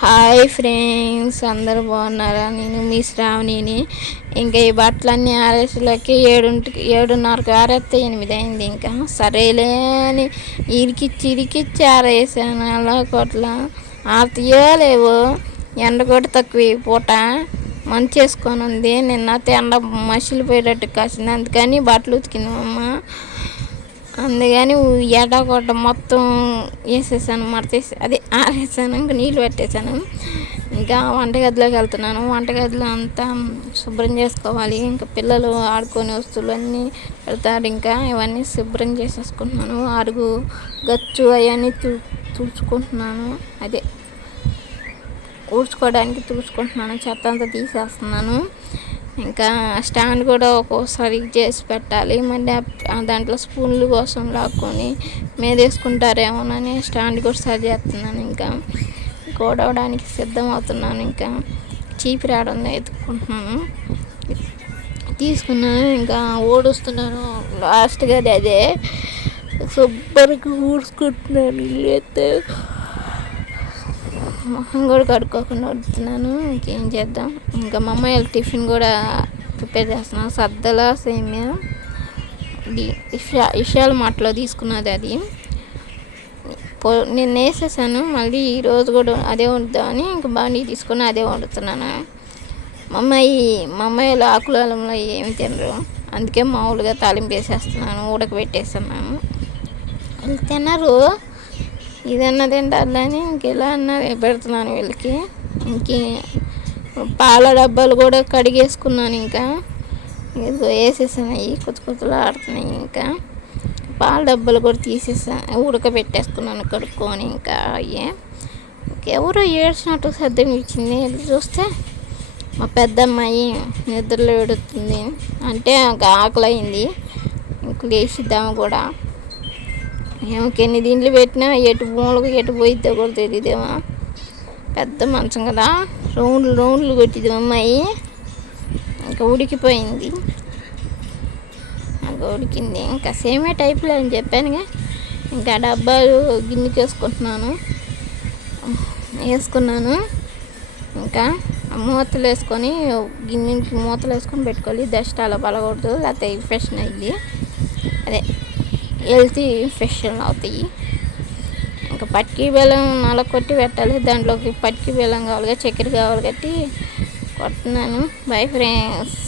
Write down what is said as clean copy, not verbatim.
Hi friends, అందరూ బాగున్నారా? నేను మీ శ్రావణిని. ఇంకా ఈ బట్టలన్నీ ఆరేసులకి 7:30కి ఆరేస్తే 8 అయింది. ఇంకా సరేలే అని ఇరికిచ్చి ఆరేసాను. అలా కొట్ల ఆరతీయో లేవు. ఎండ కూడా తక్కువ పూట మంచి వేసుకొని ఉంది. నిన్న ఎండ మసిలి పోయేటట్టు కాసింది. అందుకని బట్టలు ఉతికిందమ్మ. అందుకని ఎడాకొట్ట మొత్తం వేసేసాను, మడతేసి అదే ఆరేసాను. ఇంకా నీళ్ళు పెట్టేశాను. ఇంకా వంటగదిలోకి వెళ్తున్నాను. వంటగదిలో అంతా శుభ్రం చేసుకోవాలి. ఇంకా పిల్లలు ఆడుకునే వస్తువులు అన్నీ పెడతారు. ఇంకా ఇవన్నీ శుభ్రం చేసేసుకుంటున్నాను. అరుగు గచ్చు అవన్నీ తుడుచుకుంటున్నాను. అదే ఊడ్చుకోవడానికి తుడుచుకుంటున్నాను. చెత్త అంతా తీసేస్తున్నాను. ఇంకా స్టాండ్ కూడా ఒక్కోసారి చేసి పెట్టాలి. మళ్ళీ దాంట్లో స్పూన్లు కోసం లాక్కొని వేసుకుంటారేమోనని స్టాండ్ కూడా సరి చేస్తున్నాను. ఇంకా కూడవడానికి సిద్ధం అవుతున్నాను. ఇంకా చీపిరి ఉంది ఎత్తుకుంటున్నాను, తీసుకున్నాను. ఇంకా ఊడుస్తున్నాను. లాస్ట్గా అదే శుభ్రంగా ఊడ్చుకుంటున్నాను. ఇల్లు అయితే మొహం కూడా కడుక్కోకుండా వడుతున్నాను. ఇంకేం చేద్దాం. ఇంకా మా అమ్మాయి టిఫిన్ కూడా ప్రిపేర్ చేస్తున్నాను. సద్దల సేమియా విషయాల మాటలో తీసుకున్నది. అది నేను వేసేసాను. మళ్ళీ ఈరోజు కూడా అదే వండుతామని ఇంకా బాగా తీసుకుని అదే వండుతున్నాను. మా అమ్మాయిలు ఆకులంలో ఏమి తినరు. అందుకే మామూలుగా తాలింపు వేసేస్తున్నాను, ఉడకబెట్టేస్తున్నాను. వాళ్ళు తినరు. ఇదన్నా తింటారులని ఇంకెలా అన్నా పెడుతున్నాను వీళ్ళకి. ఇంకే పాల డబ్బాలు కూడా కడిగేసుకున్నాను. ఇంకా ఏదో వేసేసాయి, కొత్తలు ఆడుతున్నాయి. ఇంకా పాల డబ్బాలు కూడా తీసేసాను, ఉడకబెట్టేసుకున్నాను కడుక్కొని. ఇంకా ఇంకెవరో ఏడ్చినట్టు శబ్దం ఇచ్చింది. చూస్తే మా పెద్దమ్మాయి నిద్రలో ఏడుతుంది. అంటే ఆకలి అయింది. ఇంక లేచిద్దాము కూడా. ఏమోకి ఎన్ని దీంట్లో పెట్టినా ఎటు మూలకు ఎటు పోయిద్దో కూడా తెలియదేమో. పెద్ద మంచం కదా, రౌండ్లు కొట్టింది అమ్మాయి. ఇంకా ఉడికిపోయింది. ఇంకా ఉడికింది. ఇంకా సేమే టైప్లో అని చెప్పానుగా. ఇంకా డబ్బాలు గిన్నెకి వేసుకున్నాను. ఇంకా మూతలు వేసుకొని గిన్నెకి మూతలు వేసుకొని పెట్టుకోవాలి. డస్ట్ అలా పలకూడదు, లేకపోతే ఇన్ఫెక్షన్ అయ్యింది. అదే హెల్తీ ఇన్ఫెక్షన్ అవుతాయి. ఇంకా పట్కి బెల్లం కొట్టి పెట్టాలి. దాంట్లోకి పట్కి బెల్లం కావాలి, చక్కెర కావాలి కట్టి కొడుతున్నాను. Bye friends.